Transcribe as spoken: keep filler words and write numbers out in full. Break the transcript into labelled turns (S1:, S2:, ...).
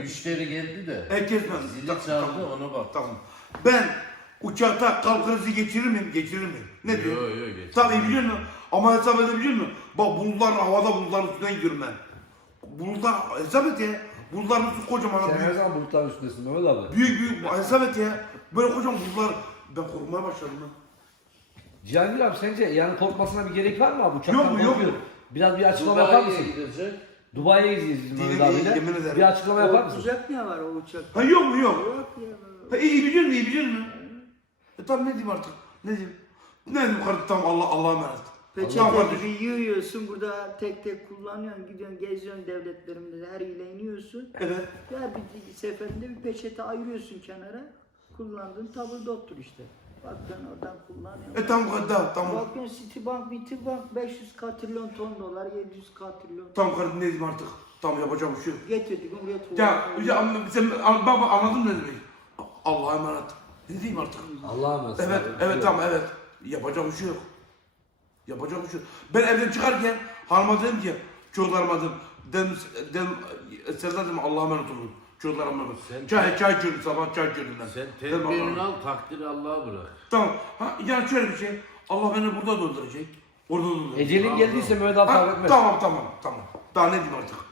S1: Müşteri geldi de.
S2: Herkes ben.
S1: Zili
S2: Tamam,
S1: çaldı
S2: tamam.
S1: ona bak.
S2: Tamam. Ben uçakta kalp krizi geçirir miyim? Geçirir miyim? Ne diyor?
S1: Yok yok geç.
S2: Tabii biliyor musun? Ama hesap edebiliyor musun? Bak bulutlar havada bulutların üstünden gidiyorum ben. Bulutlar hesap et ya. Bulutların üstü kocaman.
S3: Sen her
S2: büyük,
S3: zaman bulutların üstündesin Mehmet abi.
S2: büyük büyük hesap et ya. Böyle kocaman bulutlar. Ben korkmaya başladım lan.
S3: Cihangir abi sence yani korkmasına bir gerek var mı abi? Uçaktan
S2: Yok mu, yok
S3: korkuyor.
S2: mu?
S3: Biraz bir açıklama yapar
S1: Dubai'ye
S3: mısın?
S1: gidecek.
S3: Dubai'ye gideceğiz biz Mehmet
S2: Yemin-
S3: abiyle.
S2: yemin ederim.
S3: Bir açıklama yapar mısın?
S4: Korkacak ne var o uçakta?
S2: Ha yok mu yok?
S4: Yok ya.
S2: Ha, iyi biliyor musun? İyi biliyor musun? E tamam ne diyeyim artık? Ne diyeyim? Ne diyeyim kardeşim? Tamam Allah Allah'a emanet.
S4: Peçete
S2: Tamam
S4: gibi
S2: kardeşim.
S4: yığıyorsun burada tek tek kullanıyorsun gidiyorsun geziyorsun devletlerimde her ile iniyorsun.
S2: Evet.
S4: Ya bir, bir seferinde bir peçete ayırıyorsun kenara kullandığın tabırda otur işte. Bak ben oradan kullanıyorum.
S2: E tamam kardeşim tamam.
S4: Bakıyorsun Citibank, Citibank beş yüz katrilyon ton dolar, yedi yüz katrilyon.
S2: Tamam kardeşim ne diyeyim artık? Tamam yapacağım bir şey yok.
S4: Getirdik buraya tuvalet.
S2: Ya, ya ama sen an- baba anladın mı ne demek? Allah'a emanet. Ne diyeyim artık?
S3: Allah'a emanet.
S2: Evet,
S3: abi.
S2: evet tamam evet. Yapacak bir şey yok. Yapacak bir şey yok. Ben evden çıkarken hanıma dedim ki çocuklarıma dedim dedim, dedim Serdar dedim Allah'a emanet olun. Çocuklarıma dedim.
S1: Sen-
S2: Çay, çay içiyordum sabah çay içiyordum ben.
S1: Sen
S2: Dedim, Allah'a
S1: tedbirini
S2: emanet.
S1: al takdiri Allah'a bırak.
S2: Tamam. Ha, yani şöyle bir şey. Allah beni burada dolduracak. Orada dolduracak.
S3: Ecelin geldiyse Mehmet abi
S2: Ha,
S3: fark etmez.
S2: tamam tamam tamam. Daha ne diyeyim artık?